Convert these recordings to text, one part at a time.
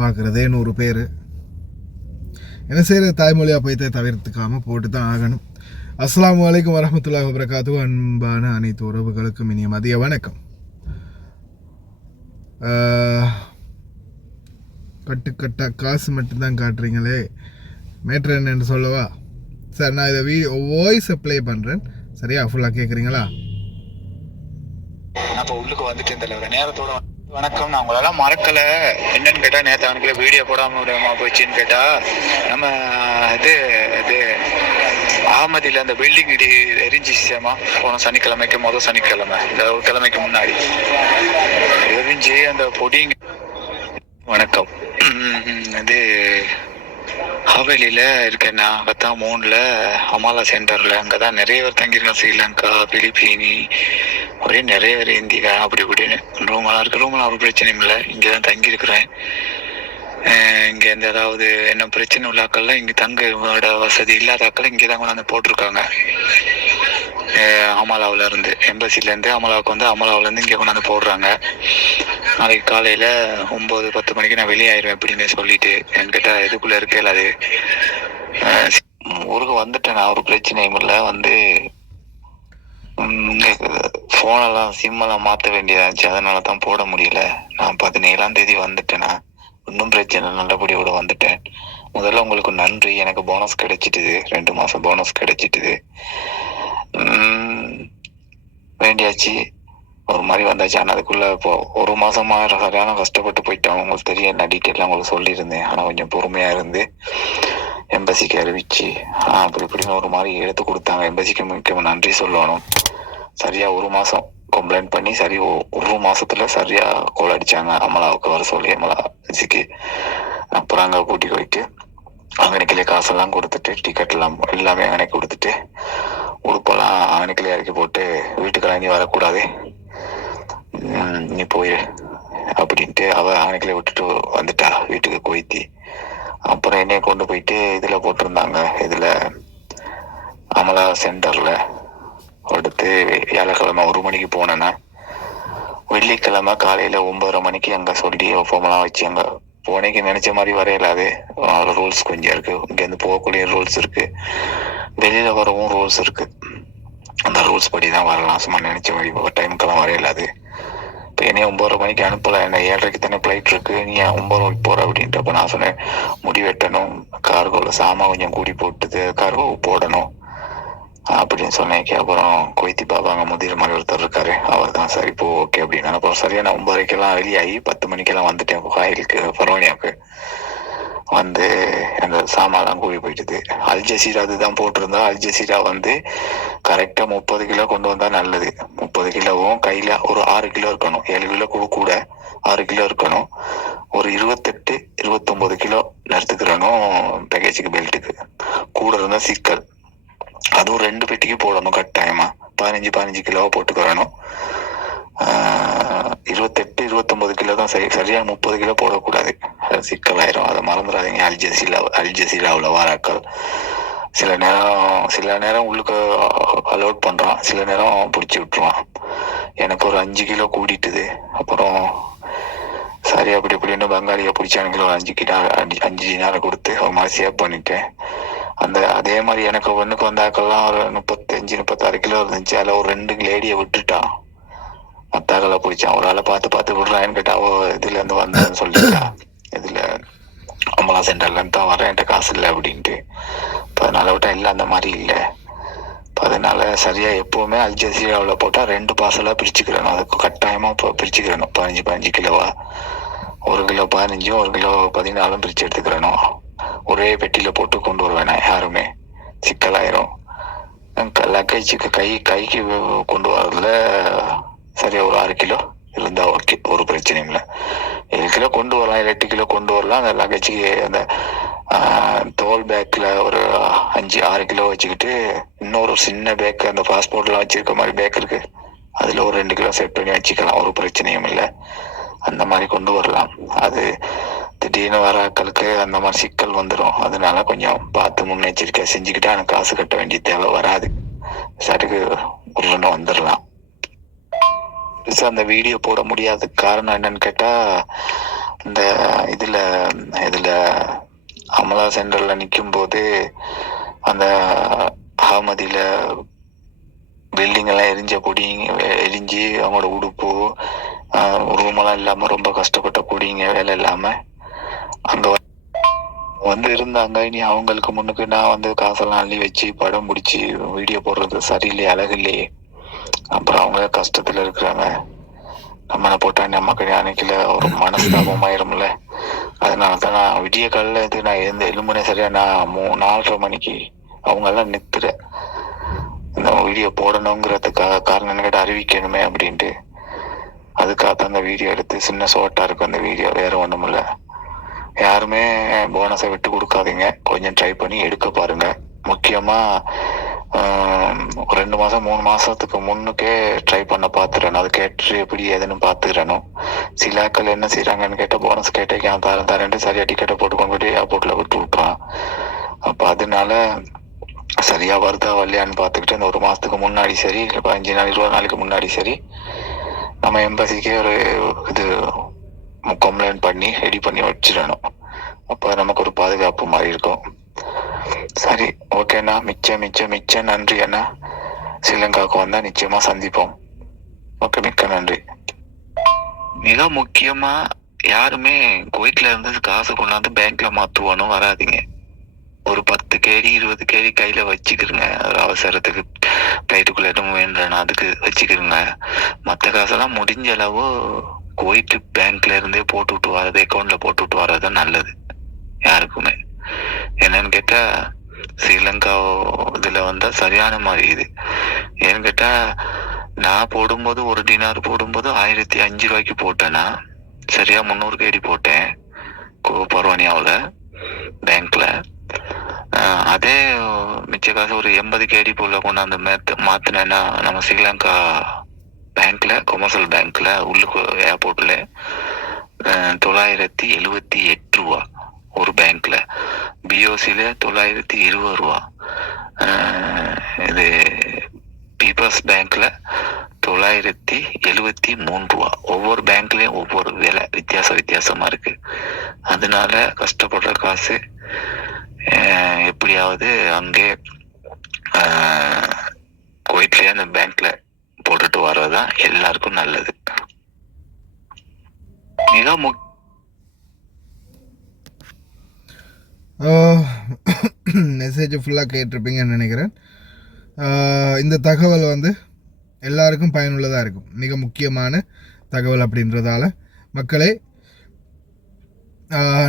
பார்க்குறதே 100 பேர். என்ன செய்கிற, தாய்மொழி அப்பயத்தை தவிர்த்துக்காமல் போட்டு தான் ஆகணும். அஸ்ஸலாமு அலைக்கும் வரஹ்மத்துல்லாஹி வபரகாத்துஹு. அன்பான அனைத்து உறவுகளுக்கும் இனிய மதிய வணக்கம். கட்டுக்கட்டாக காசு மட்டும்தான் காட்டுறீங்களே, மேட்ரு என்னன்னு சொல்லவா? சார், நான் இதை வாய்ஸை ப்ளே பண்ணுறேன், சரியா? ஃபுல்லாக கேட்குறீங்களா? அப்போ உள்ளுக்கு வந்துட்டு இந்த நேரத்தோட வணக்கம். நான் உங்களெல்லாம் மறக்கலை. என்னன்னு கேட்டால், நேற்று அவனுக்குள்ள வீடியோ போடாமல் விடாமல் போச்சுன்னு கேட்டால், நம்ம இது அகமதியில் அந்த பில்டிங் இடி எரிஞ்சிச்சேமா போன சனிக்கிழமைக்கு, முதல் சனிக்கிழமை, இந்த ஒரு கிழமைக்கு முன்னாடி எரிஞ்சு அந்த பொடிங்க. வணக்கம். இது ஹவேலியில் இருக்கேன்னா, அங்கத்தான் 3ல் அமாலா சென்டரில், அங்கே தான் நிறைய பேர் தங்கியிருக்கேன். ஸ்ரீலங்கா, பிலிப்பீனி, ஒரே நிறைய பேர் இந்தியா, அப்படி இப்படின்னு ரூமெல்லாம் இருக்குது. ரூமெல்லாம் ஒரு பிரச்சனையும் இல்லை. இங்கே தான் தங்கியிருக்கிறேன். இங்கே எந்த ஏதாவது என்ன பிரச்சனை உள்ளாக்கள்லாம் இங்கே தங்க வசதி இல்லாதாக்கள் இங்கே தான் கொண்டாந்து போட்டிருக்காங்க. அமலாவில் இருந்து, எம்பசிலேருந்து அமலாவுக்கு வந்து, அமலாவிலேருந்து இங்கே கொண்டாந்து போடுறாங்க. நாளைக்கு காலையில் 9-10 மணிக்கு நான் வெளியாயிருவேன் அப்படின்னு சொல்லிட்டு என்கிட்ட இதுக்குள்ளே இருக்கல. அது ஊருக்கு வந்துட்டேன். நான் ஒரு பிரச்சனையும் இல்லை. வந்து ஃபோனெல்லாம் சிம்மெல்லாம் மாற்ற வேண்டியதாச்சு, அதனால தான் போட முடியல. நான் 17ஆம் தேதி வந்துட்டேன்னா, இன்னும் பிரச்சனை, நல்லபடியோடு வந்துட்டேன். முதல்ல உங்களுக்கு நன்றி. எனக்கு போனஸ் கிடைச்சிட்டுது, 2 மாதம் போனஸ் கிடைச்சிட்டுது. வேண்டியாச்சு, ஒரு மாதிரி வந்தாச்சு. ஆனால் அதுக்குள்ளே இப்போ 1 மாதமா சரியான கஷ்டப்பட்டு போயிட்டேன். உங்களுக்கு தெரியும், என்ன டீட்டெயிலாம் உங்களுக்கு சொல்லியிருந்தேன். ஆனால் கொஞ்சம் பொறுமையாக இருந்து எம்பசிக்கு அறிவிச்சு அப்படி இப்படின்னு ஒரு மாதிரி எடுத்து கொடுத்தாங்க. எம்பசிக்கு முக்கியமாக நன்றி சொல்லணும். சரியாக 1 மாதம் கம்ப்ளைண்ட் பண்ணி, சரி 1 மாதத்துல சரியாக கோல் அடித்தாங்க. அமலாவுக்கு வர சொல்லி எம்பசிக்கு. அப்புறம் அங்கே கூட்டி போயிட்டு அங்கனைக்கிலே காசெல்லாம் கொடுத்துட்டு, டிக்கெட் எல்லாம் எல்லாமே அங்கனே கொடுத்துட்டு, உடுப்பெல்லாம் அங்கனைக்கிலே இறக்கி போட்டு, வீட்டுக்கெல்லாம் நீ வரக்கூடாது, நீ போயிரு அப்படின்ட்டு அங்கனைக்கிலே விட்டுட்டு வந்துட்டா வீட்டுக்கு கொய்த்தி. அப்புறம் என்னைய கொண்டு போயிட்டு இதில் போட்டிருந்தாங்க, இதில் அமலா சென்டரில். அடுத்து வியாழக்கிழமை 1 மணிக்கு போனேன்னா, வெள்ளிக்கிழமை காலையில் 9:30 மணிக்கு அங்கே சொல்லி ஒப்பமெல்லாம் வச்சு அங்கே போனேக்கு நினச்ச மாதிரி வரையலாது. ரூல்ஸ் கொஞ்சம் இருக்குது. இங்கேருந்து போகக்கூடிய ரூல்ஸ் இருக்குது, வெளியில் வரவும் ரூல்ஸ் இருக்குது. அந்த ரூல்ஸ் படி தான் வரலாம். சும்மா நினச்ச மாதிரி டைமுக்கெல்லாம் வரையலாது. இப்போ என்னைய 9:30 மணிக்கு அனுப்பலை. என்ன 7:30 தானே ஃப்ளைட் இருக்குது, நீ 9:00 மணிக்கு போகிற அப்படின்ட்டு. அப்போ நான் சொன்னேன், முடி வெட்டணும், கார்கோவில் சாமான் கொஞ்சம் கூடி போட்டுது, கார்கோ போடணும் அப்படின்னு சொன்னேன். அப்புறம் கொய்த்தி பாபா அங்கே முதிர் மாதிரி ஒருத்தர் இருக்காரு, அவர் தான் சரி போ ஓகே அப்படின்னு. அப்புறம் சரியாக நான் 9:30 வெளியாகி 10 மணிக்கெல்லாம் வந்துட்டேன் கோயிலுக்கு, பரவானியாவுக்கு வந்து. அந்த சாமான்லாம் கூடி போயிட்டுது. அல்ஜசீரா அதுதான் போட்டிருந்தா. அல்ஜசீரா வந்து கரெக்டாக 30 கிலோ கொண்டு வந்தால் நல்லது. 30 கிலோவும் கையில் ஒரு 6 கிலோ இருக்கணும். 7 கிலோ கூட 6 கிலோ இருக்கணும். ஒரு 28-29 கிலோ எடுத்துக்கிறணும் பேக்கேஜுக்கு, பெல்ட்டுக்கு. கூட இருந்தால் சிக்கல். அதுவும் 2 பெட்டிக்கு போடணும் கட்டாயமா. 15 கிலோவை போட்டுக்கிறணும். 28-29 கிலோ தான் சரி. சரியாக 30 கிலோ போடக்கூடாது, சிக்கலாயிரும். அதை மறந்துடாதீங்க. அல்ஜசீராவில் வாராக்கள் சில நேரம் உள்ளுக்கு அலோட் பண்ணுறான், சில நேரம் பிடிச்சி விட்டுருவான். எனக்கு ஒரு 5 கிலோ கூடிட்டுது. அப்புறம் சரி அப்படி இப்படின்னு பங்காளியை பிடிச்சி எனக்கு ஒரு 5 டினாரை கொடுத்து ஒரு மாதிரி சேவ் பண்ணிட்டேன். அதே மாதிரி எனக்கு ஒன்றுக்கு வந்தாக்கெல்லாம் ஒரு 35-36 கிலோ இருந்துச்சு. அதில் ஒரு 2 லேடியை விட்டுட்டான். மத்தாக்களை பிடிச்சான். ஒரு ஆளை பார்த்து விடுறான்னு கேட்டா, இதுலேருந்து வந்தேன்னு சொல்லிட்டா, இதில் அமலா சென்டர்லேருந்து தான் வரேன், என்கிட்ட காசு இல்லை அப்படின்ட்டு. இப்போ அதனால விட்டா இல்லை, அந்த மாதிரி இல்லை. இப்போ அதனால சரியாக எப்போவுமே அல்ஜசீராவில் போட்டால் 2 பார்சலாக பிரிச்சுக்கிறணும். அதுக்கு கட்டாயமாக இப்போ பிரிச்சுக்கிறணும். 15 கிலோவா, 1 கிலோ 15, 1 கிலோ 14 பிரித்து எடுத்துக்கிறணும். ஒரே பெட்டியில் போட்டு கொண்டு வருவேன் நான், யாருமே சிக்கலாயிரும். லக்கேஜுக்கு கைக்கு கொண்டு வரதுல சரியா ஒரு 6 கிலோ இருந்தால் ஓகே, ஒரு பிரச்சனையும் இல்லை. 7 கிலோ கொண்டு வரலாம், 8 கிலோ கொண்டு வரலாம். அந்த லக்கேஜுக்கு அந்த தோல் பேக்கில் ஒரு 5-6 கிலோ வச்சுக்கிட்டு, இன்னொரு சின்ன பேக், அந்த பாஸ்போர்ட்லாம் வச்சுருக்க மாதிரி பேக் இருக்குது, அதில் ஒரு 2 கிலோ செட் பண்ணி வச்சுக்கலாம், ஒரு பிரச்சனையும் இல்லை. அந்த மாதிரி கொண்டு வரலாம். அது திடீர்னு வர ஆட்களுக்கு அந்த மாதிரி சிக்கல் வந்துடும். அதனால கொஞ்சம் பார்த்து முன்னெச்சரிக்கை செஞ்சுக்கிட்டா எனக்கு காசு கட்ட வேண்டிய தேவை வராது. சட்டுக்கு உருன்னு வந்துடலாம். அந்த வீடியோ போட முடியாத காரணம் என்னன்னு கேட்டால், இந்த இதில் அமலா சென்டரில் நிற்கும் போது அந்த அகமதியில் பில்டிங் எல்லாம் எரிஞ்சு அவங்களோட உடுப்பு ரூமெல்லாம் இல்லாமல் ரொம்ப கஷ்டப்பட்ட குடிங்க வேலை இல்லாமல் அங்கே இருந்தாங்க. இனி அவங்களுக்கு முன்னுக்கு நான் காசெல்லாம் அள்ளி வச்சு படம் பிடிச்சி வீடியோ போடுறது சரியில்லையே, அழகில்லையே. அப்புறம் அவங்க கஷ்டத்தில் இருக்கிறாங்க, நம்மளை போட்டா நமக்கு அன்னைக்குல ஒரு மனஸ்தாபமாயிரும்ல. அதனால தான் நான் விடிய காலில் நான் எலும்புனே சரியா நான் 4:30 மணிக்கு அவங்கெல்லாம் நிற்கிறேன். இந்த வீடியோ போடணுங்கிறதுக்காக காரணம் என்ன கேட்டால் அறிவிக்கணுமே அப்படின்ட்டு. அதுக்காக தான் அந்த வீடியோ எடுத்து சின்ன ஷார்ட்டாக இருக்கும் அந்த வீடியோ, வேற ஒன்றும் இல்லை. யாருமே போனஸை விட்டு கொடுக்காதீங்க, கொஞ்சம் ட்ரை பண்ணி எடுக்க பாருங்க. முக்கியமாக 2 மாதம் 3 மாதத்துக்கு முன்னுக்கே ட்ரை பண்ண பார்த்துறணும். அது கேட்டு எப்படி ஏதுன்னு பார்த்துக்கிறணும். சில ஆட்கள் என்ன செய்கிறாங்கன்னு கேட்டால் போனஸ் கேட்டே தரேன்ட்டு சரியாக டிக்கெட்டை போட்டு கொண்டு போய் ஏர்போர்ட்டில் விட்டு விட்றான். அப்போ அதனால சரியாக வருதா வரலையான்னு பார்த்துக்கிட்டு இந்த 1 மாதத்துக்கு முன்னாடி சரி, இல்லை 15 நாள் 20 நாளைக்கு முன்னாடி சரி, நம்ம எம்பசிக்கே ஒரு கம்ப்ளைண்ட் பண்ணி ரெடி பண்ணி வச்சிடணும். அப்போ நமக்கு ஒரு பாதுகாப்பு மாதிரி இருக்கும். சரி, ஓகேண்ணா. மிச்சம் நன்றி அண்ணா. ஸ்ரீலங்காவுக்கு வந்தால் நிச்சயமாக சந்திப்போம். ஓகே, மிக்க நன்றி. மிக முக்கியமா யாருமே குவைட்ல இருந்து காசு கொண்டாந்து பேங்க்ல மாத்துவானும் வராதிங்க. ஒரு 10 கேடி 20 கேடி கையில வச்சுக்கிறங்க. ஒரு அவசரத்துக்கு பிளைட்டுக்குள்ள எதுவும் வேண்டானா அதுக்கு வச்சுக்கிறங்க. மற்ற காசெல்லாம் முடிஞ்ச அளவு குவைட் பேங்க்ல இருந்தே போட்டு விட்டு வர்றது, அக்கௌண்ட்ல போட்டு விட்டு வர்றது நல்லது யாருக்குமே. என்னன்னு கேட்டா ஸ்ரீலங்கா இதுல வந்தா சரியான மாதிரி இது. ஏன்னு கேட்டா நான் போடும்போது ஒரு டினார் போடும்போது 1005 ரூபாய்க்கு போட்டேன்னா சரியா 300 கேடி போட்டேன் பர்வானியாவில் பேங்க்ல. அதே மிச்ச காசு ஒரு 80 கேடி போல கொண்டாந்து மாத்தினேன்னா நம்ம ஸ்ரீலங்கா பேங்க்ல, கொமர்ஷியல் பேங்க்ல உள்ளுக்கு ஏர்போர்ட்ல 978 ரூபா ஒரு பேங்க்ல, பிஓசில 920 ரூபா, இது பீப்பிள்ஸ் பேங்க்ல 973 ரூபா. ஒவ்வொரு பேங்க்லயும் ஒவ்வொரு விலை வித்தியாசமா இருக்கு. அதனால கஷ்டப்படுற காசு எப்படியாவது அங்கே குவைட்லயே அந்த பேங்க்ல போட்டுட்டு வர்றதுதான் எல்லாருக்கும் நல்லது. மிக மெசேஜ் ஃபுல்லாக கேட்டிருப்பீங்கன்னு நினைக்கிறேன். இந்த தகவல் எல்லாருக்கும் பயனுள்ளதாக இருக்கும். மிக முக்கியமான தகவல் அப்படின்றதால மக்களே,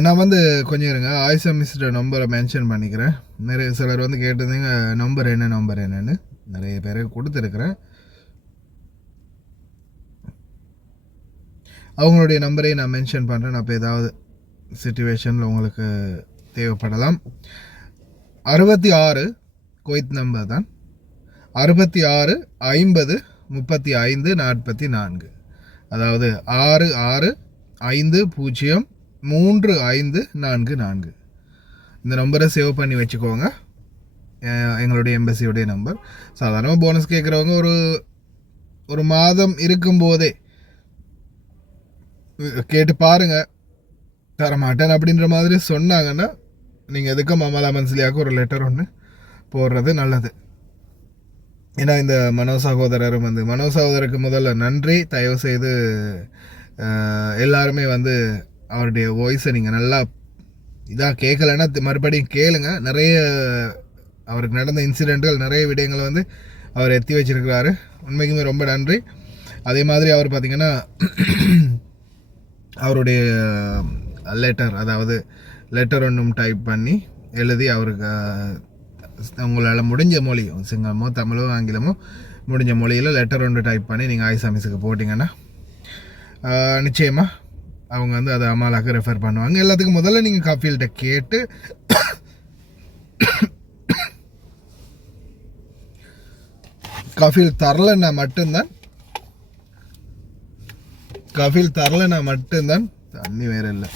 நான் கொஞ்சம் இருங்க, ஆயிஷா மிஸ்ட நம்பரை மென்ஷன் பண்ணிக்கிறேன். நிறைய சிலர் கேட்டிருந்தீங்க நம்பர் என்னன்னு. நிறைய பேருக்கு கொடுத்துருக்குறேன். அவங்களுடைய நம்பரையும் நான் மென்ஷன் பண்ணுறேன். அப்போ ஏதாவது சிச்சுவேஷனில் உங்களுக்கு தேவைப்படலாம். 66 குவைத் நம்பர் தான், 66 50 35 44. அதாவது 66503544. இந்த நம்பரை சேவ் பண்ணி வச்சுக்கோங்க. எங்களுடைய எம்பசியோடைய நம்பர். சாதாரணமாக போனஸ் கேட்குறவங்க ஒரு மாதம் இருக்கும்போதே கேட்டு பாருங்க. தரமாட்டேன் அப்படின்ற மாதிரி சொன்னாங்கன்னா நீங்கள் எதுக்கும் அமலா மன்சிலியாவுக்கு ஒரு லெட்டர் ஒன்று போடுறது நல்லது. ஏன்னா இந்த மனோ சகோதரருக்கு முதல்ல நன்றி. தயவு செய்து எல்லாருமே அவருடைய வாய்ஸை நீங்கள் நல்லா இதாக கேட்கலைன்னா மறுபடியும் கேளுங்க. நிறைய அவருக்கு நடந்த இன்சிடெண்ட்கள், நிறைய விடயங்களை அவர் எத்தி வச்சிருக்கிறாரு. உண்மைக்குமே ரொம்ப நன்றி. அதே மாதிரி அவர் பார்த்திங்கன்னா அவருடைய லெட்டர் ஒன்றும் டைப் பண்ணி எழுதி அவருக்கு உங்களால் முடிஞ்ச மொழி, சிங்களமோ தமிழோ ஆங்கிலமோ முடிஞ்ச மொழியில் லெட்டர் ஒன்று டைப் பண்ணி நீங்கள் ஆயிஷா மிஸ்ஸுக்கு போட்டிங்கன்னா நிச்சயமாக அவங்க அதை அமாலாக்கு ரெஃபர் பண்ணுவாங்க. எல்லாத்துக்கும் முதல்ல நீங்கள் கஃபீல்கிட்ட கேட்டு கஃபீல் தரலைன்னா மட்டும்தான் தண்ணி வேற இல்லை.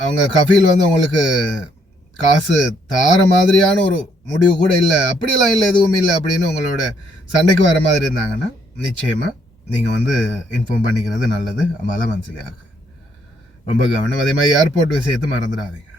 அவங்க கஃபீல் உங்களுக்கு காசு தார மாதிரியான ஒரு முடிவு கூட இல்லை, அப்படியெல்லாம் இல்லை, எதுவும் இல்லை அப்படின்னு உங்களோட சண்டைக்கு வர மாதிரி இருந்தாங்கன்னா நிச்சயமாக நீங்கள் வந்து இன்ஃபார்ம் பண்ணிக்கிறது நல்லது. மழை மனசிலையாக ரொம்ப கவனம். அதே மாதிரி ஏர்போர்ட் விஷயத்தை மறந்துடாதீங்க.